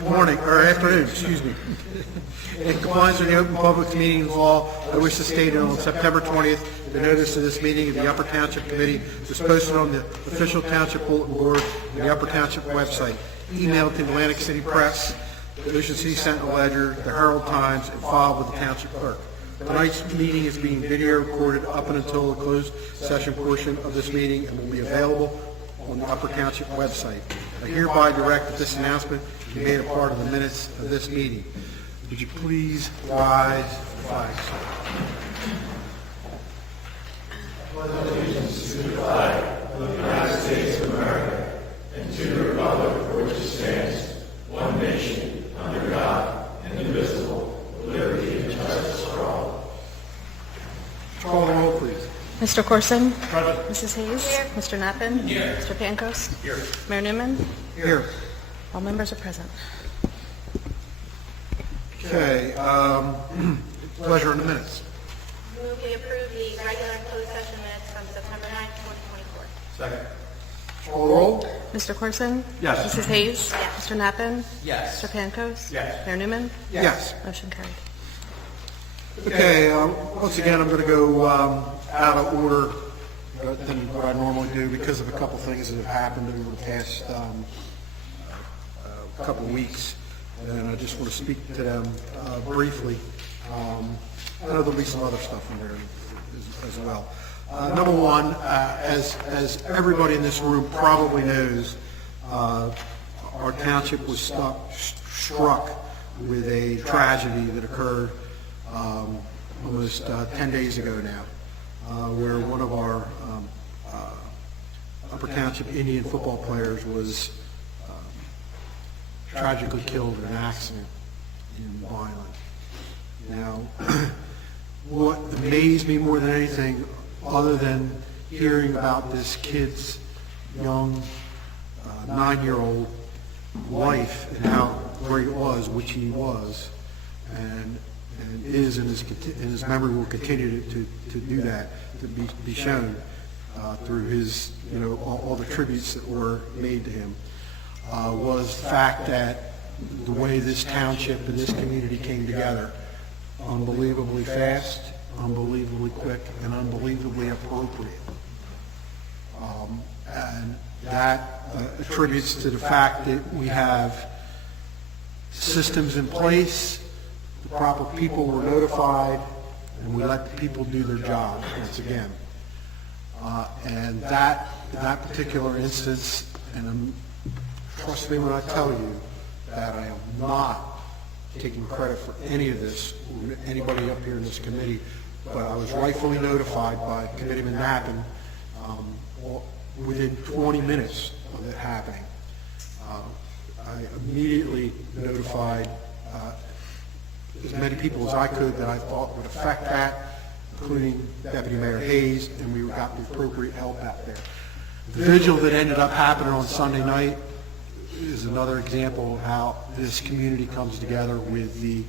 morning, or afternoon, excuse me. In compliance with the Open Public Meetings Law, I wish to state that on September 20th, the notice of this meeting of the Upper Township Committee was posted on the official Township Bulletin Board and the Upper Township website, emailed to the Atlantic City Press, the Ocean City Sentinel Ledger, the Herald Times, and filed with the Township Clerk. Tonight's meeting is being video recorded up until the closed session portion of this meeting and will be available on the Upper Township website. I hereby direct that this announcement be made a part of the minutes of this meeting. Would you please rise for the flag salute? Call the roll, please. Mr. Corson? Present. Mrs. Hayes? Here. Mr. Knappen? Here. Mr. Pankos? Here. Mayor Newman? Here. All members are present. Okay, pleasure in the minutes. Move we approve the regular and closed session minutes from September 9th, 2024. Second. Call the roll. Mr. Corson? Yes. Mrs. Hayes? Yes. Mr. Knappen? Yes. Mr. Pankos? Yes. Mayor Newman? Yes. Motion carried. Okay, once again, I'm going to go out of order than what I normally do because of a couple things that have happened over the past couple of weeks, and I just want to speak to them briefly. I know there'll be some other stuff in there as well. Number one, as everybody in this room probably knows, our township was struck with a tragedy that occurred almost 10 days ago now, where one of our Upper Township Indian football players was tragically killed in an accident in Vineland. Now, what amazed me more than anything, other than hearing about this kid's young 9-year-old life and how great it was, which he was, and is, and his memory will continue to do that, to be shown through his, all the tributes that were made to him, was the fact that the way this township and this community came together, unbelievably fast, unbelievably quick, and unbelievably appropriate. And that attributes to the fact that we have systems in place, the proper people were notified, and we let the people do their job once again. And that particular instance, and trust me when I tell you that I am not taking credit for any of this, or anybody up here in this committee, but I was rightfully notified by Committeeman Knappen within 20 minutes of it happening. I immediately notified as many people as I could that I thought would affect that, including Deputy Mayor Hayes, and we got the appropriate help out there. The vigil that ended up happening on Sunday night is another example of how this community comes together with the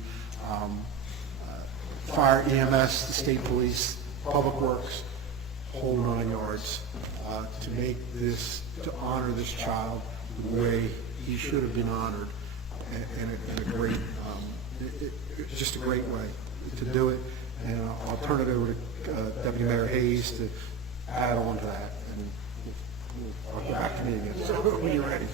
fire, EMS, the state police, public works, whole 9 yards, to make this, to honor this child the way he should have been honored, and a great, just a great way to do it. And I'll turn it over to Deputy Mayor Hayes to add on to that, and I'll go back to me again when you're ready.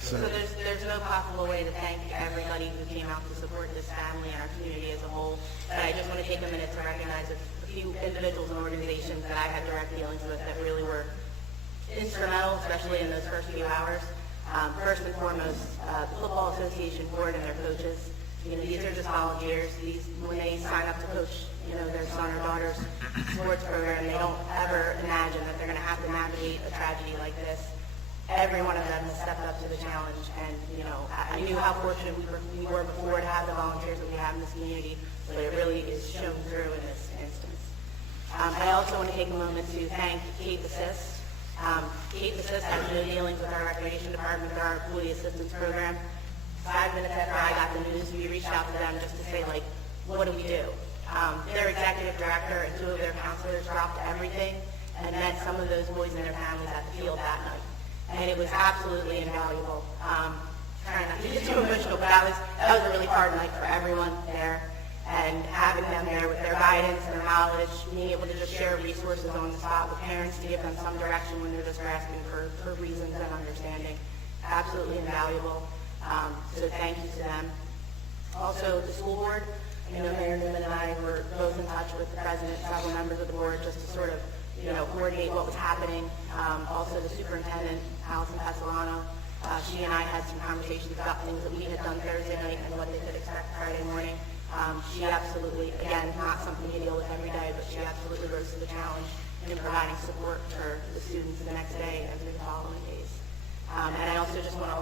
So there's no possible way to thank everybody who came out to support this family and our community as a whole. But I just want to take a minute to recognize a few individuals and organizations that I had direct dealings with that really were instrumental, especially in those first few hours. First and foremost, the Football Association Board and their coaches. These are just volunteers. When they sign up to coach, their son or daughter's sports program, they don't ever imagine that they're going to have to navigate a tragedy like this. Every one of them has stepped up to the challenge, and I knew how fortunate we were before to have the volunteers that we have in this community, but it really is shown through in this instance. I also want to take a moment to thank Cape Assist. Cape Assist has no dealings with our recreation department or our employee assistance program. 5 minutes after I got the news, we reached out to them just to say, what do we do? Their executive director and 2 of their counselors dropped everything and met some of those boys and their families at the field that night. And it was absolutely invaluable. trying not to get too emotional, but that was a really hard night for everyone there. And having them there with their guidance and their knowledge, being able to just share resources on the spot with parents to give them some direction when they're just grasping for reasons and understanding. Absolutely invaluable. So thank you to them. Also, the school board, I know Mayor Newman and I were both in touch with the president, several members of the board, just to sort of, coordinate what was happening. Also, the superintendent, Allison Pesolano, she and I had some conversations about things that we had done Thursday night and what they could expect Friday morning. She absolutely, again, not something you deal with every day, but she absolutely rose to the challenge in providing support for the students the next day and the following days. And I also just want to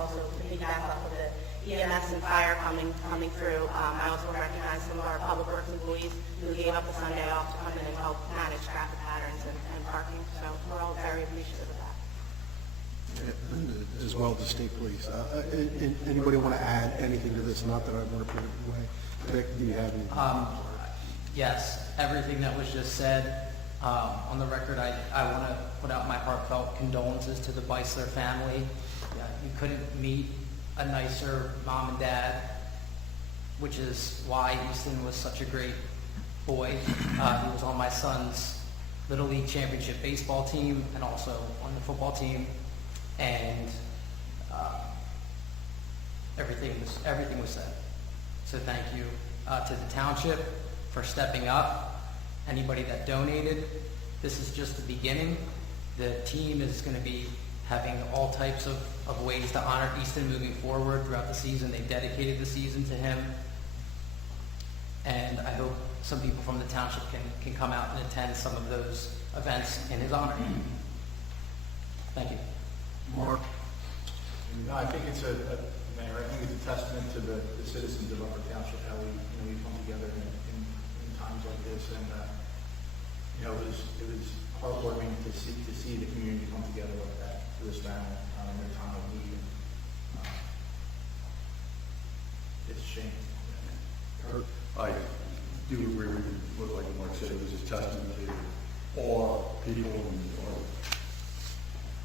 piggyback off of the EMS and fire coming through. I also recognize some of our public works employees who gave up the Sunday off to come in and help manage traffic patterns and parking. So we're all very appreciative of that. As well as the state police. Anybody want to add anything to this? Not that I want to put it away. Vic, do you have anything? Yes, everything that was just said. On the record, I want to put out my heartfelt condolences to the Beisler family. You couldn't meet a nicer mom and dad, which is why Easton was such a great boy. He was on my son's Little League Championship baseball team and also on the football team. And everything was said. So thank you to the township for stepping up. Anybody that donated, this is just the beginning. The team is going to be having all types of ways to honor Easton moving forward throughout the season. They dedicated the season to him. And I hope some people from the township can come out and attend some of those events in his honor. Thank you. Mark? No, I think it's Mayor, I think it's a testament to the citizens of Upper Township how we come together in times like this, and it was heartwarming to see the community come together like that for this family in their time of need. It's a shame. I do agree with what like Mark said. It was a testament to all people and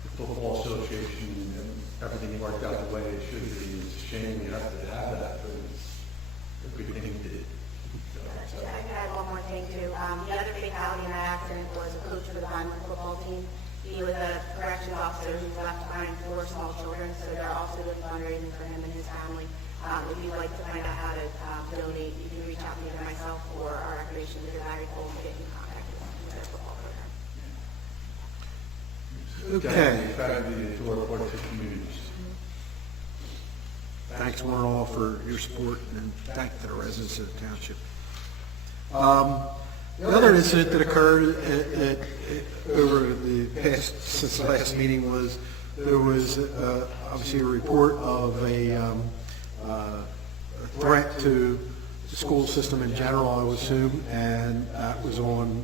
the football association and everything worked out the way it should be. It's a shame you have to have that, but it's a good thing it did. So, I could add one more thing too. The other fatality in that accident was a coach for the Vineland football team. He was a corrections officer who's left behind 4 small children, so they're also doing fundraising for him and his family. If you'd like to find out how to donate, you can reach out to either myself or our recreation leader, Larry Cole, to get in contact with their football program. Okay. tragedy to our Portsmouth communities. Thanks one and all for your support, and thank the residents of the township. The other incident that occurred over the past, since the last meeting, was there was obviously a report of a threat to the school system in general, I would assume, and that was on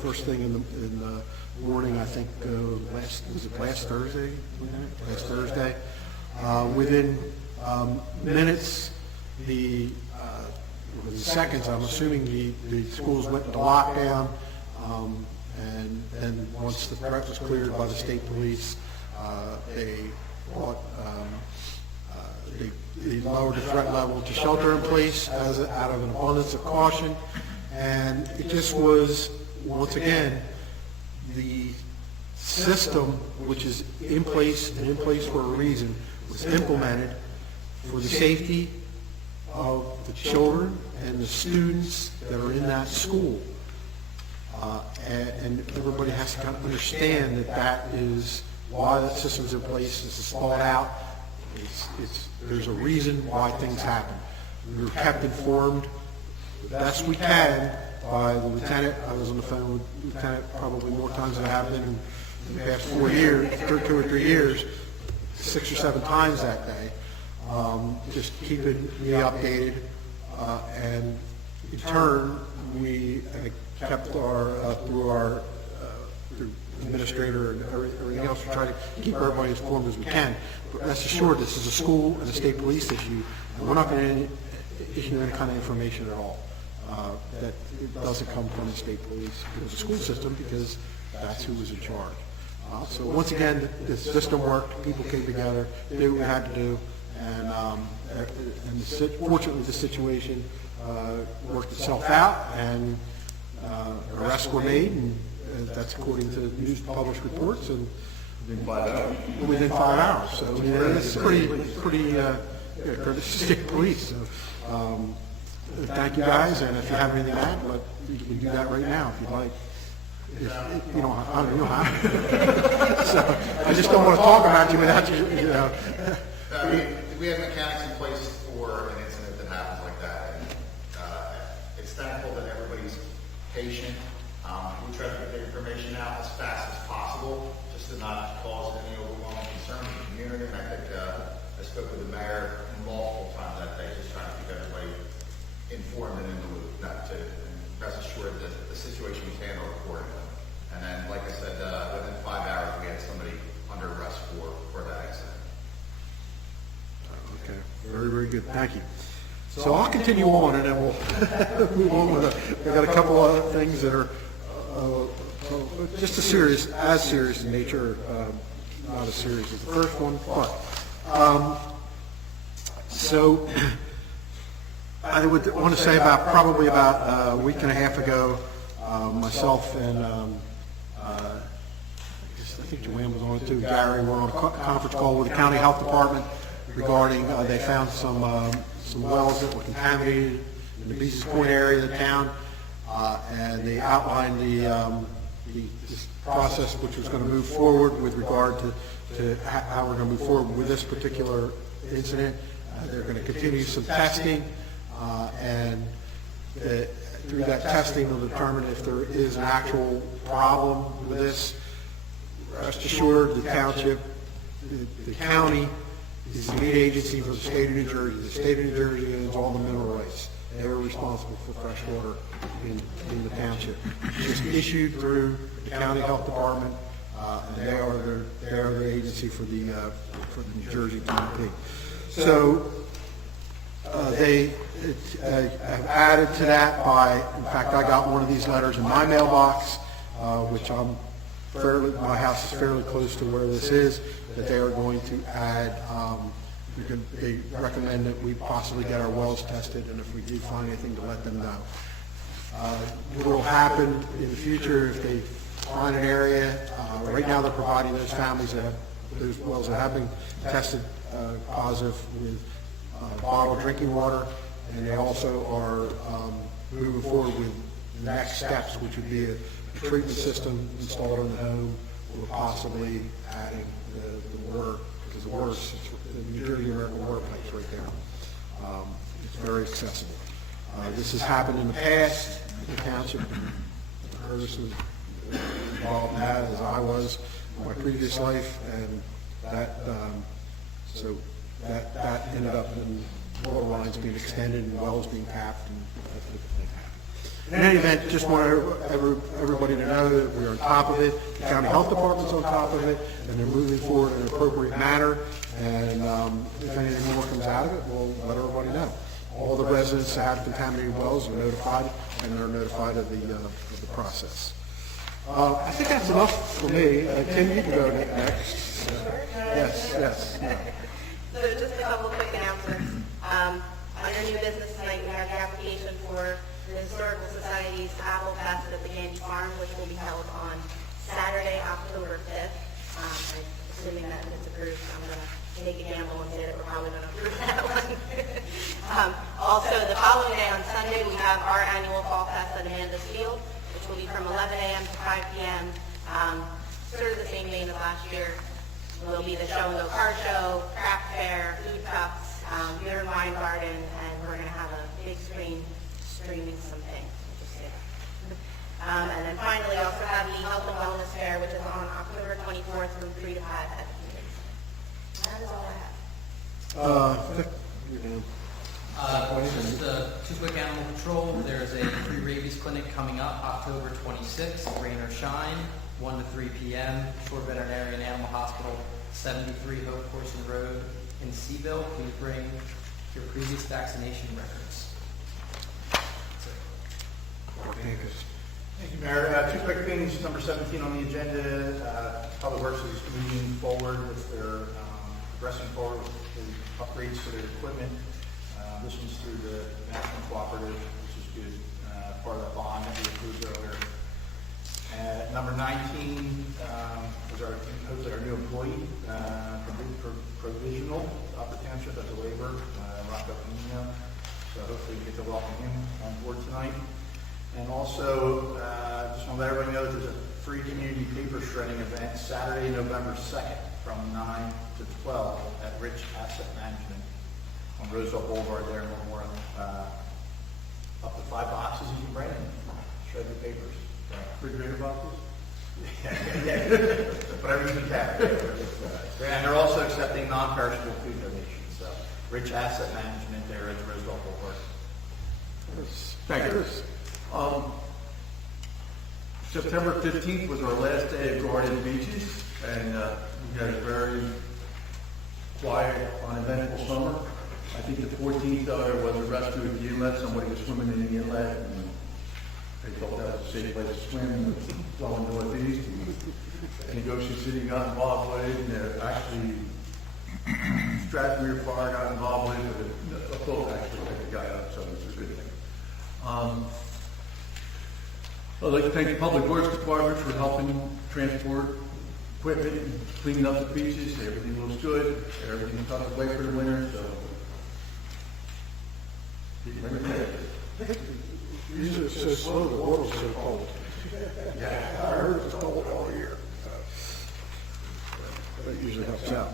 first thing in the morning, I think, last Thursday? Last Thursday. Within minutes, within seconds, I'm assuming the schools went into lockdown, and then once the threat was cleared by the state police, they brought, they lowered the threat level to shelter in place out of an abundance of caution, and it just was, once again, the system, which is in place and in place for a reason, was implemented for the safety of the children and the students that are in that school. And everybody has to kind of understand that is why that system's in place. This is thought out. There's a reason why things happen. We were kept informed the best we can by the lieutenant. I was on the phone with the lieutenant probably more times than I have been in the past 4 years, 2 or 3 years, 6 or 7 times that day, just keeping me updated. And in turn, we kept through administrator and everything else, we try to keep everybody as informed as we can. But rest assured, this is a school and a state police issue, and we're not going to issue any kind of information at all that it doesn't come from the state police or the school system, because that's who was in charge. So once again, the system worked, people came together, did what we had to do, Fortunately, the situation worked itself out, and arrests were made, and that's according to news published reports, and within 5 hours. So I mean, it's pretty state police. So thank you guys, and if you have anything to add, you can do that right now if you'd like. If you don't, I don't know how. So I just don't want to talk about you without you know. We have mechanics in place for an incident that happens like that, and it's thankful that everybody's patient. We try to get the information out as fast as possible, just to not cause any overwhelming concern in the community. And I think I spoke with the mayor multiple times that day, just trying to keep everybody informed and in the loop. Not to rest assured that the situation was handled accordingly. And then, like I said, within 5 hours, we had somebody under arrest for that accident. Okay, very, very good. Thank you. So I'll continue on, and then we'll move on with I've got a couple other things that are just as serious in nature, not as serious as the first one, but so I would want to say probably about a week and a half ago, myself and I think Joanne was on it too, Gary, were on a conference call with the county health department regarding, they found some wells that were contaminated in the Beaches Point area of the town, and they outlined this process which was going to move forward with regard to how we're going to move forward with this particular incident. They're going to continue some testing, and through that testing they'll determine if there is an actual problem with this. Rest assured, the township, the county is the lead agency for the state of New Jersey. The state of New Jersey owns all the mineral rights. They are responsible for fresh water in the township. It's just issued through the county health department, and they are the agency for the New Jersey DEP. So they have added to that in fact, I got one of these letters in my mailbox, which my house is fairly close to where this is, that they are going to add, they recommend that we possibly get our wells tested, and if we do find anything, to let them know. What will happen in the future if they find an area, right now they're providing those families those wells that have been tested positive with bottled drinking water, and they also are moving forward with the next steps, which would be a treatment system installed in the home, or possibly adding the water, because the water, the New Jersey American water pipe's right there. It's very accessible. This has happened in the past. The township, Curtis was involved in that, as I was in my previous life, and that that ended up in water lines being extended and wells being tapped and that type of thing. In any event, just want everybody to know that we're on top of it. The county health department's on top of it, and they're moving forward in an appropriate manner. And if anything more comes out of it, we'll let everybody know. All the residents that have contaminated wells are notified, and they're notified of the process. I think that's enough for me. Tim, you can go next. Yes. So just a couple quick announcements. Under new business tonight, we have the application for the Historical Society's Apple Fest at the Gandy Farm, which will be held on Saturday, October 5th. Assuming that it's approved, I'm going to take a gamble and say that we're probably going to approve that one. Also, the following day on Sunday, we have our annual Fall Fest at Amanda's Field, which will be from 11 a.m. to 5 p.m. Sort of the same vein as last year. There'll be the show and go car show, craft fair, food trucks, beer and wine garden, and we're going to have a big screen streaming some things. We'll just say that. And then finally, also have the Health and Wellness Fair, which is on October 24th from 3 to 5 at the That is all I have. Just two quick animal control. There's a free rabies clinic coming up October 26th, rain or shine, 1 to 3 p.m. Shore Veterinarian Animal Hospital, 73 Hope Corson Road in Seaville. Please bring your previous vaccination records. Thank you, Mayor. Two quick things. Number 17 on the agenda, Public Works is moving forward with their progressing forward with upgrades to their equipment. This one's through the National Cooperative, which is good, part of that bond that we approved earlier. Number 19 is our new employee, provisional, Upper Township as a labor, Rocco Camino. So hopefully we get to welcome him on board tonight. And also, just want to let everybody know that there's a free community paper shredding event Saturday, November 2nd from 9 to 12 at Rich Asset Management on Roosevelt Boulevard there in Memorial. Up to 5 boxes you can bring in, shred your papers. Refrigerator boxes? Whatever you can carry. And they're also accepting non-perishable food donations. So, Rich Asset Management there at Roosevelt Boulevard. Thank you. September 15th was our last day of Guardian Beaches, and we had a very quiet, uneventful summer. I think the 14th was a rescue at the inlet. Somebody was swimming in the inlet, and they thought that was a safe place to swim, going northeast. And Goshen City got involved with it, and actually Strathmere Fire got involved with it, but a boat actually picked the guy up, so it's a good thing. I'd like to thank the Public Works Department for helping transport equipment and cleaning up the beaches. Everything looks good. Everything's on its way for the winter, so. Usually it's so slow, the water's so cold. Yeah, I heard it's cold all year. That usually helps out.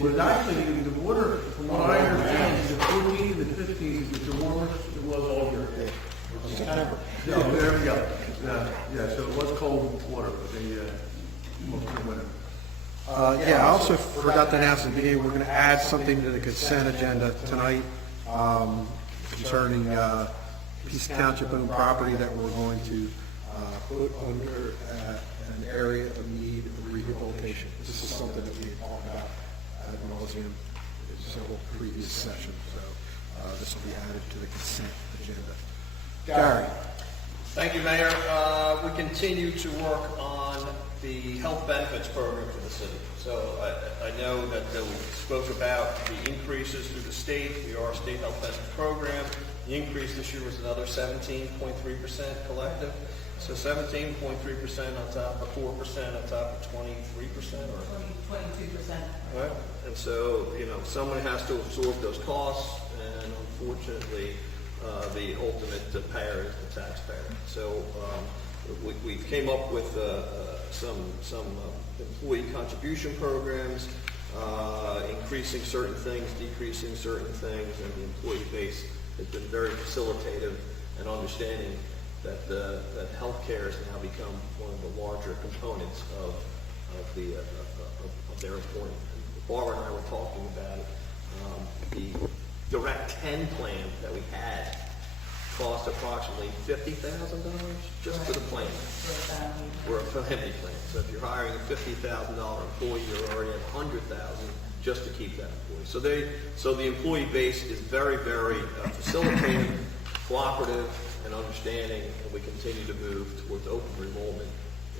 Well, actually, the water, from what I understand, the 14th and the 15th was the warmest it was all year. No, there we go. Yeah, so it was cold water, but most of the winter. Yeah, I also forgot to announce at the beginning, we're going to add something to the consent agenda tonight concerning Peace Township owned property that we're going to put under an area of need of rehabilitation. This is something that we had talked about ad nauseum in several previous sessions, so this will be added to the consent agenda. Gary. Thank you, Mayor. We continue to work on the health benefits program for the city. So I know that we spoke about the increases through the state. We are a state health benefits program. The increase this year was another 17.3% collective. So 17.3% on top of 4% on top of 23% or 22%. right? And so, someone has to absorb those costs, and unfortunately, the ultimate payer is the taxpayer. So we came up with some employee contribution programs, increasing certain things, decreasing certain things, and the employee base has been very facilitative and understanding that healthcare has now become one of the larger components of their employment. Barbara and I were talking about it. The Direct 10 plan that we had cost approximately $50,000 just for the plan. For a family plan. So if you're hiring a $50,000 employee, you're already at $100,000 just to keep that employee. So the employee base is very, very facilitating, cooperative, and understanding, and we continue to move towards open enrollment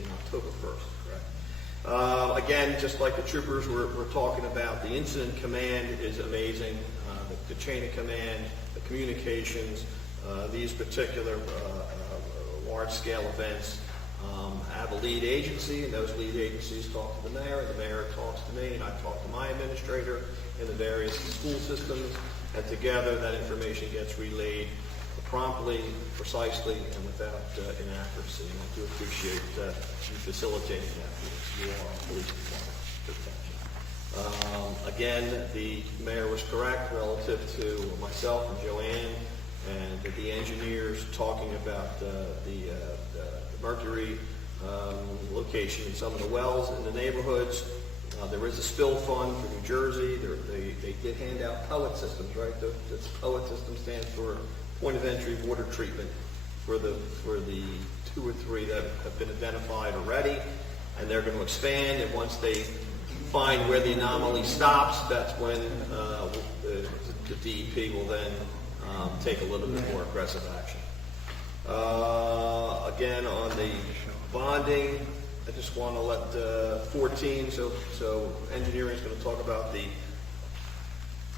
in October 1st. Correct. Again, just like the troopers we're talking about, the incident command is amazing. The chain of command, the communications, these particular large-scale events have a lead agency, and those lead agencies talk to the mayor talks to me, and I talk to my administrator in the various school systems, and together that information gets relayed promptly, precisely, and without inaccuracy. And I do appreciate you facilitating that for us. You are a police department protection. Again, the mayor was correct relative to myself and Joanne and the engineers talking about the mercury location in some of the wells in the neighborhoods. There is a spill fund for New Jersey. They did hand out pellet systems, right? The pellet system stands for point of entry water treatment for the 2 or 3 that have been identified already, and they're going to expand. And once they find where the anomaly stops, that's when the DEP will then take a little bit more aggressive action. Again, on the bonding, I just want to let 14. So engineering is going to talk about the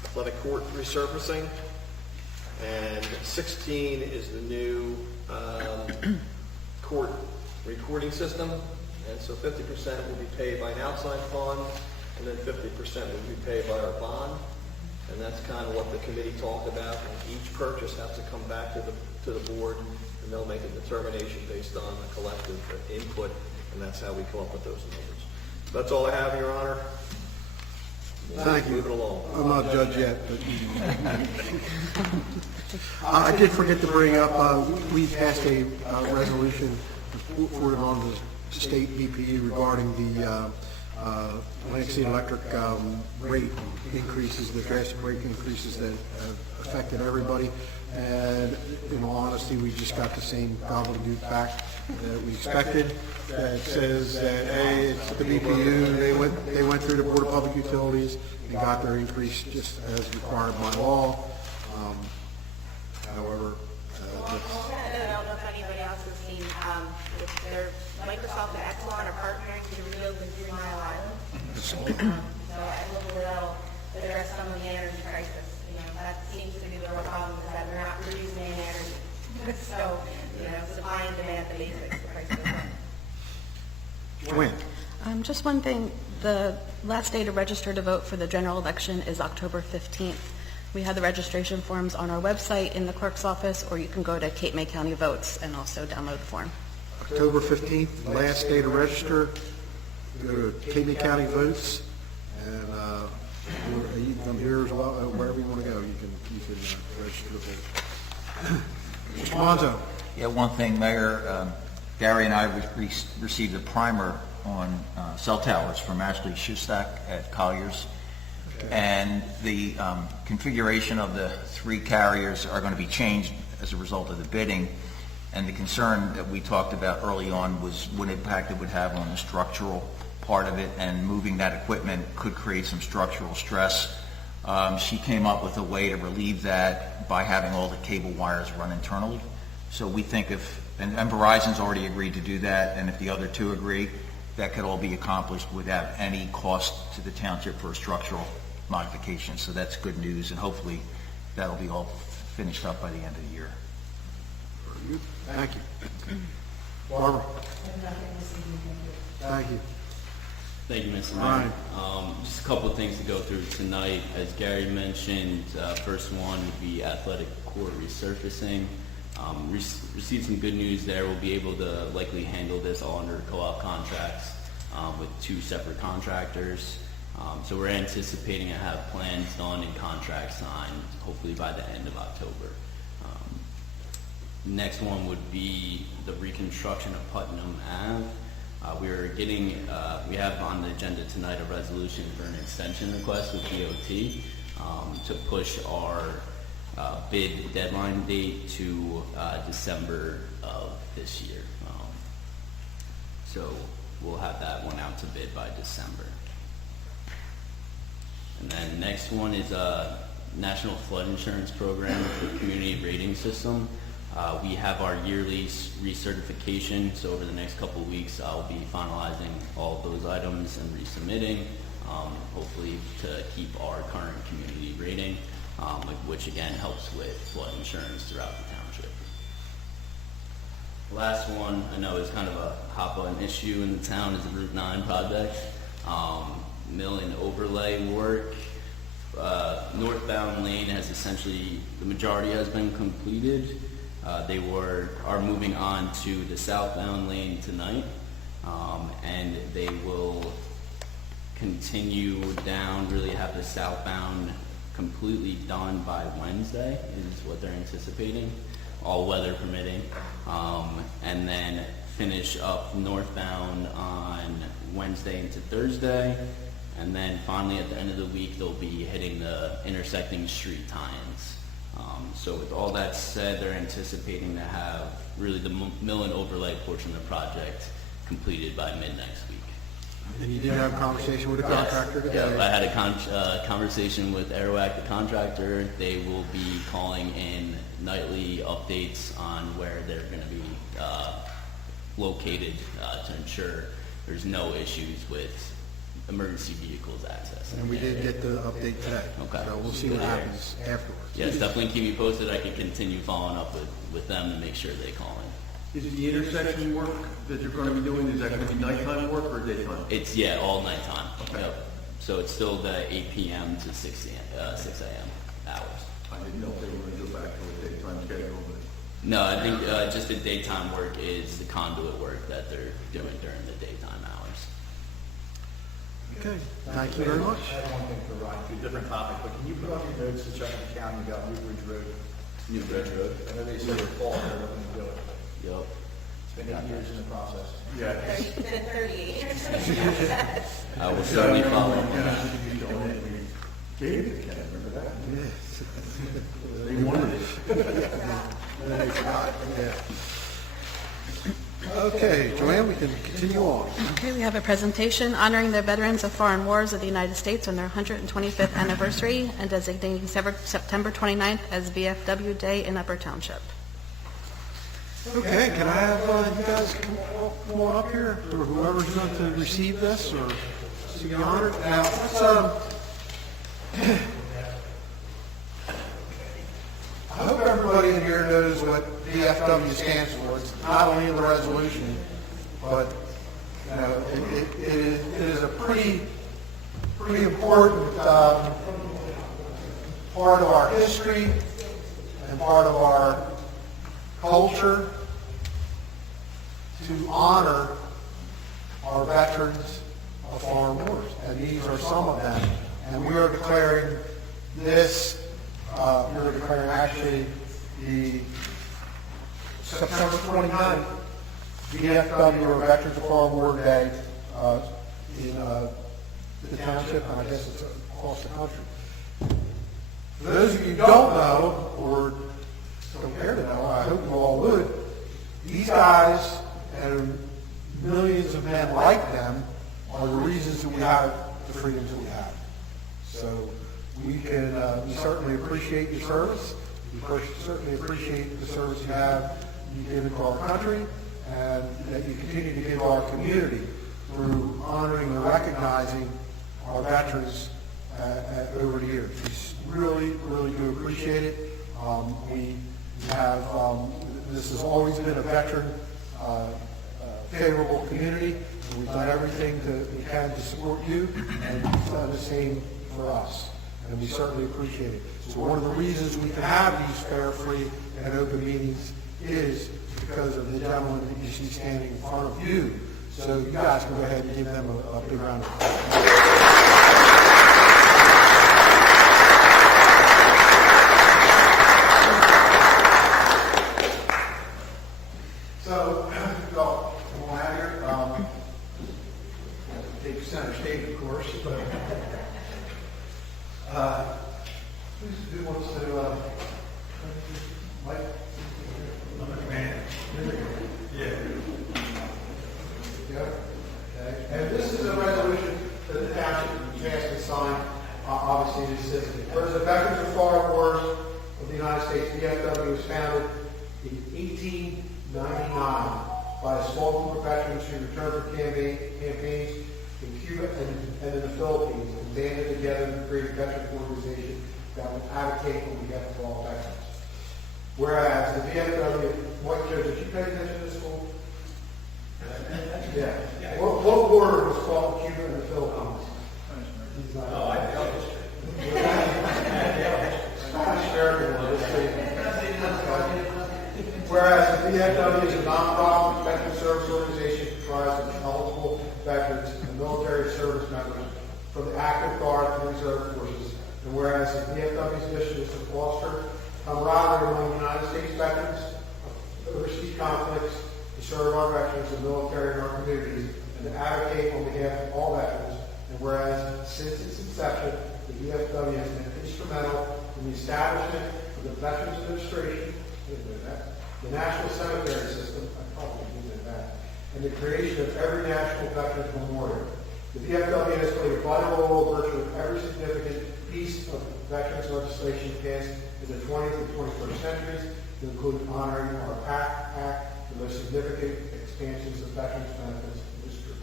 athletic court resurfacing. And 16 is the new court recording system. And so 50% will be paid by an outside fund, and then 50% will be paid by our bond. And that's kind of what the committee talked about. And each purchase has to come back to the board, and they'll make a determination based on the collective input, and that's how we come up with those numbers. That's all I have, Your Honor. Thank you. Moving along. I'm not a judge yet, but I did forget to bring up, we passed a resolution forwarded on the state BPU regarding the Atlantic City Electric rate increases, the drastic rate increases that have affected everybody. And in all honesty, we just got the same gobbledygook back that we expected. That says that, hey, it's the BPU, they went through the Board of Public Utilities and got their increase just as required by law. However, I don't know if anybody else has seen, their Microsoft and Exelon are partnering to reopen 3 Mile Island. So I hope that'll address some of the energy crisis. That seems to be the real problem, is that we're not producing any energy. So, supply and demand, the basics, the price goes up. Joanne. Just one thing, the last day to register to vote for the general election is October 15th. We have the registration forms on our website in the clerk's office, or you can go to Cape May County Votes and also download the form. October 15th, last day to register. Go to Cape May County Votes, and you can come here as well, wherever you want to go, you can register to vote. Mr. Monzo. Yeah, one thing, Mayor, Gary and I received a primer on cell towers from Ashley Shustak at Colliers. Okay. And the configuration of the 3 carriers are going to be changed as a result of the bidding. And the concern that we talked about early on was what impact it would have on the structural part of it, and moving that equipment could create some structural stress. She came up with a way to relieve that by having all the cable wires run internally. So we think and Verizon's already agreed to do that, and if the other 2 agree, that could all be accomplished without any cost to the township for a structural modification. So that's good news, and hopefully that'll be all finished up by the end of the year. Thank you. Barbara. Thank you. Thank you, Mr. Mayor. Just a couple of things to go through tonight. As Gary mentioned, first one would be athletic court resurfacing. Received some good news there. We'll be able to likely handle this all under co-op contracts with 2 separate contractors. So we're anticipating to have plans done and contracts signed hopefully by the end of October. Next one would be the reconstruction of Putnam Ave. We have on the agenda tonight a resolution for an extension request with DOT to push our bid deadline date to December of this year. So we'll have that one out to bid by December. And then next one is a National Flood Insurance Program for the Community Rating System. We have our yearly recertification, so over the next couple of weeks I'll be finalizing all of those items and resubmitting, hopefully to keep our current community rating, which again helps with flood insurance throughout the township. The last one I know is kind of a hot button issue in the town is the Route 9 project. Mill and overlay work. Northbound lane has essentially, the majority has been completed. They are moving on to the southbound lane tonight, and they will continue down, really have the southbound completely done by Wednesday is what they're anticipating, all weather permitting, and then finish up northbound on Wednesday into Thursday, and then finally at the end of the week they'll be hitting the intersecting street tie-ins. So with all that said, they're anticipating to have really the mill and overlay portion of the project completed by mid next week. And you did have a conversation with the contractor today? Yeah, I had a conversation with Aeroac, the contractor. They will be calling in nightly updates on where they're going to be located to ensure there's no issues with emergency vehicles access. And we did get the update today. Okay. So we'll see what happens afterwards. Yes, definitely keep me posted. I can continue following up with them to make sure they call in. Is the intersection work that you're gonna be doing, is that gonna be nighttime work or daytime? It's, yeah, all nighttime. Yep. So it's still the 8 p.m. to 6 a.m. hours. I didn't know if they were gonna go back to a daytime schedule, but. No, I think just the daytime work is the conduit work that they're doing during the daytime hours. Okay, thank you very much. I have one thing for Ryan, to a different topic, but can you put on your notes to check the county about Newbridge Road? Newbridge Road. I know they said they're fall, they're looking to do it. Yep. It's been 8 years in the process. Yeah. 38 years. I will certainly follow up on that. David, I remember that. Yes. They wanted it. Then they forgot, yeah. Okay, Joanne, we can continue on. Okay, we have a presentation honoring the veterans of foreign wars of the United States on their 125th anniversary and designating September 29th as VFW Day in Upper Township. Okay, can I have you guys come on up here, or whoever's going to receive this, or to be honored? Now, let's, I hope everybody in here knows what VFW stands for. It's not only in the resolution, but, you know, it is a pretty important part of our history and part of our culture to honor our veterans of foreign wars. And these are some of them. And we are declaring this, we're declaring actually the September 29th VFW, or Veterans of Foreign War Day, in the township, and I guess it's across the country. For those of you who don't know, or don't care to know, I hope you all would, these guys and millions of men like them are the reasons that we have the freedoms that we have. So we certainly appreciate your service. We certainly appreciate the service you have, you give to our country, and that you continue to give our community through honoring and recognizing our veterans over the years. We really, really do appreciate it. We have, this has always been a veteran favorable community. We've done everything that we can to support you, and you've done the same for us. And we certainly appreciate it. So one of the reasons we can have these fair, free, and open meetings is because of the gentleman that you see standing in front of you. So you guys can go ahead and give them a big round of applause. So, go on out here. Take center stage, of course, but who wants to, Mike? Man. Yeah. Okay. And this is a resolution that the township passed and signed, obviously, this is, whereas the Veterans of Foreign Wars of the United States, VFW, was founded in 1899 by a small group of veterans who returned from campaigns in Cuba and in the Philippines, and banded together to create a veterans organization that would advocate on behalf of all veterans. Whereas the VFW, Mike Joe, did you pay attention to school? Yeah. What war was fought in Cuba and the Philippines? Oh, I know history. Spanish American war. Whereas the VFW is a non-profit veteran service organization comprised of eligible veterans and military service members from the active guard and reserve forces. And whereas the VFW's mission is to foster camaraderie among United States veterans, oversee conflicts, to serve our veterans and military in our communities, and to advocate on behalf of all veterans. And whereas since its inception, the VFW has been instrumental in the establishment of the Veterans Administration, the National Cemetery System, I probably didn't know that, and the creation of every National Veterans Memorial. The VFW has played a vital role in virtually every significant piece of veterans legislation passed in the 20th and 21st centuries, to include honoring our PACT Act, the most significant expansions of veterans benefits in history.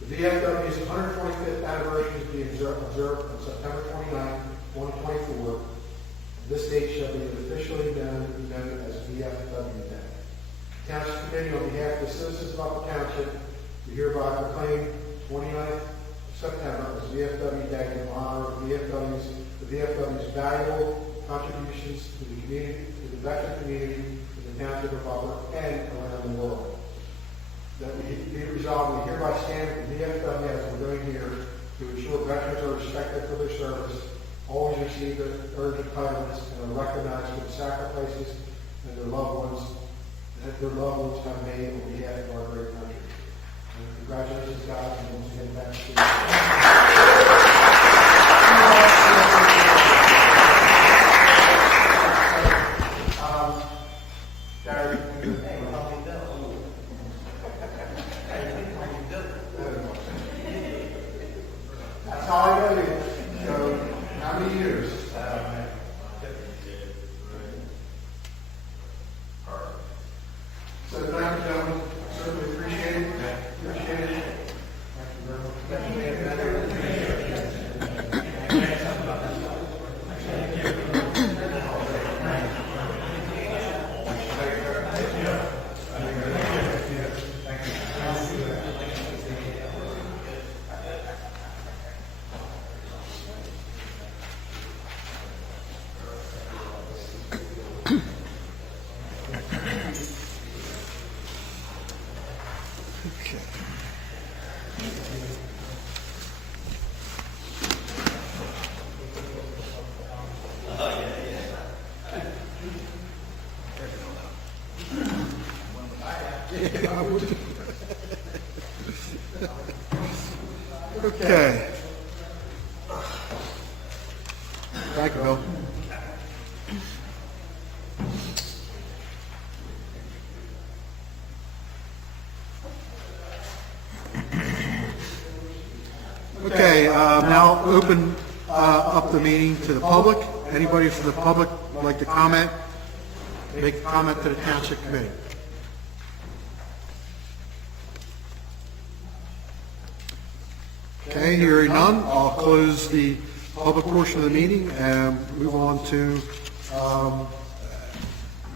The VFW's 125th anniversary is being observed on September 29, 2024. This date shall be officially known as VFW Day. Township Committee, on behalf of the citizens of Upper Township, we hereby proclaim 29th September as VFW Day in honor of the VFW's valuable contributions to the community, to the veteran community, to the Township of Upper, and around the world. That we be resolved, we hereby stand with the VFW as we're doing here to ensure veterans are respected for their service, always receive their urgent entitlements, and are recognized for the sacrifices that their loved ones have made on behalf of our great country. And congratulations, guys, and once again, thanks to Gary, that's how I know you. So, how many years? So, thank you, gentlemen. Certainly appreciate it. Appreciate it. Okay. Thank you, Bill. Okay, now open up the meeting to the public. Anybody from the public would like to comment? Make a comment to the Township Committee. Okay, hearing none, I'll close the public portion of the meeting and move on to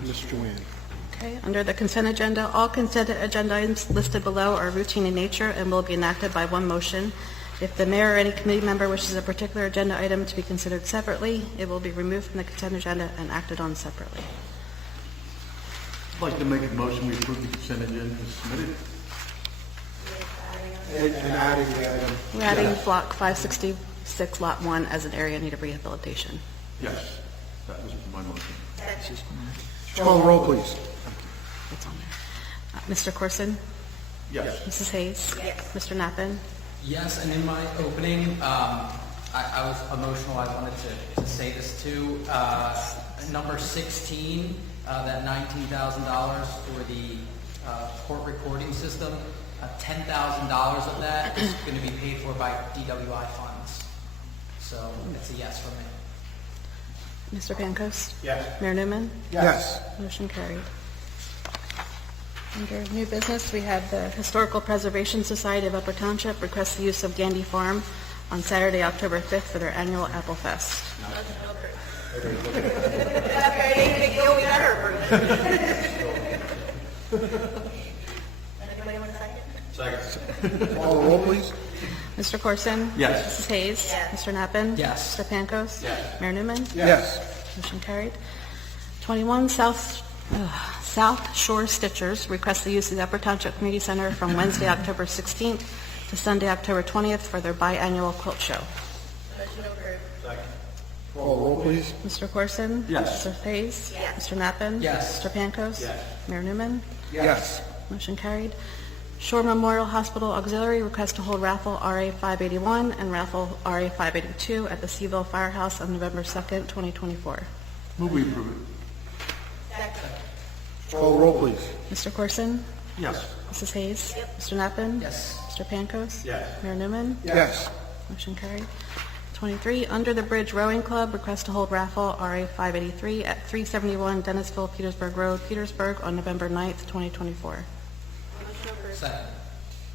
Ms. Joanne. Okay, under the consent agenda, all consent agenda items listed below are routine in nature and will be enacted by one motion. If the mayor or any committee member wishes a particular agenda item to be considered separately, it will be removed from the consent agenda and acted on separately. I'd like to make a motion, we approve the consent agenda as submitted. And adding the item. We're adding block 566, lot 1 as an area in need of rehabilitation. Yes, that was my motion. Call the roll, please. It's on there. Mr. Corson? Yes. Mrs. Hayes? Yes. Mr. Knappen? Yes, and in my opening, I was emotional. I wanted to say this too. Number 16, that $19,000 for the court recording system, $10,000 of that is going to be paid for by DWI funds. So it's a yes for me. Mr. Pancoast? Yes. Mayor Newman? Yes. Motion carried. Under new business, we have the Historical Preservation Society of Upper Township request the use of Gandy Farm on Saturday, October 5th for their annual Apple Fest. Anybody want a second? Call the roll, please. Mr. Corson? Yes. Mrs. Hayes? Yes. Mr. Knappen? Yes. Mr. Pancoast? Yes. Mayor Newman? Yes. Motion carried. 21, South Shore Stitchers request the use of the Upper Township Community Center from Wednesday, October 16th to Sunday, October 20th for their biannual quilt show. Motion approved. Call the roll, please. Mr. Corson? Yes. Mr. Hayes? Yes. Mr. Knappen? Yes. Mr. Pancoast? Yes. Mayor Newman? Yes. Motion carried. Shore Memorial Hospital Auxiliary request to hold raffle RA 581 and raffle RA 582 at the Seaville Firehouse on November 2nd, 2024. Move we approve it. Second. Call the roll, please. Mr. Corson? Yes. Mrs. Hayes? Mr. Knappen? Yes. Mr. Pankos? Yes. Mayor Newman? Yes. Motion carried. 23, Under the Bridge Rowing Club request to hold raffle RA 583 at 371 Dennisville, Petersburg Road, Petersburg on November 9th, 2024. Motion approved. Second.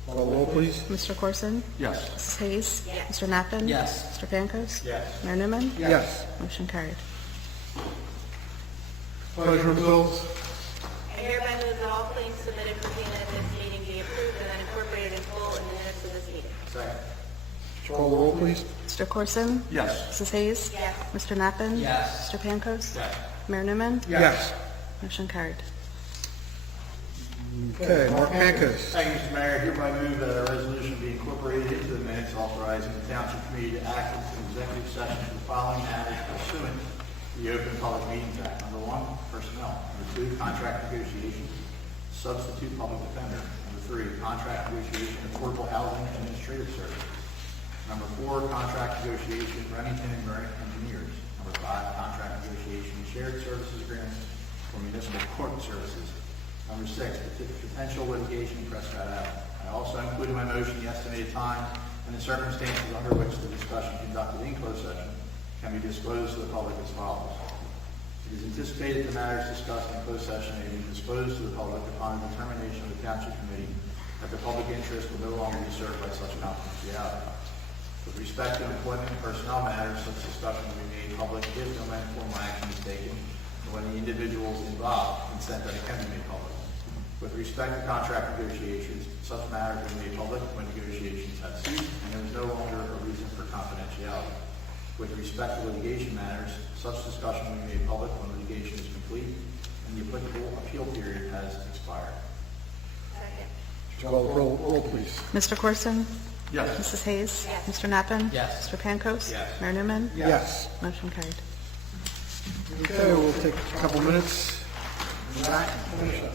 Call the roll, please. Mr. Corson? Yes. Mrs. Hayes? Mr. Knappen? Yes. Mr. Pankos? Yes. Mayor Newman? Yes. Motion carried. Pleasure of bills. I hereby move that all claims submitted for payment at this meeting be approved and then incorporated in full in the minutes of this meeting. Second. Call the roll, please. Mr. Corson? Yes. Mrs. Hayes? Yes. Mr. Knappen? Yes. Mr. Pankos? Yes. Mayor Newman? Yes. Motion carried. Okay, Mark Pankos. Thank you, Mr. Mayor. Hereby move that a resolution be incorporated into the minutes authorizing the Township Committee to act into executive session for the following matters pursuant to the Open Public Meetings Act. Number 1, personnel. Number 2, contract negotiations, substitute public defender. Number 3, contract negotiation, affordable housing administrative service. Number 4, contract negotiation, Remington and Murray engineers. Number 5, contract negotiation, shared services agreements for municipal court services. Number 6, potential litigation, Prescott Avenue. I also included in my motion the estimated time and the circumstances under which the discussion conducted in closed session can be disclosed to the public as follows. It is anticipated the matters discussed in closed session may be disclosed to the public upon the determination of the Township Committee that the public interest will no longer be served by such confidentiality. With respect to employment and personnel matters, such discussion will be made public if no formal action is taken, and when the individuals involved consent that it can be made public. With respect to contract negotiations, such matters will be made public when negotiations have ceased and there is no longer a reason for confidentiality. With respect to litigation matters, such discussion will be made public when litigation is complete and the applicable appeal period has expired. Call the roll, please. Mr. Corson? Yes. Mrs. Hayes? Mr. Knappen? Yes. Mr. Pankos? Yes. Mayor Newman? Yes. Motion carried. Okay, we'll take a couple minutes. Back and finish up.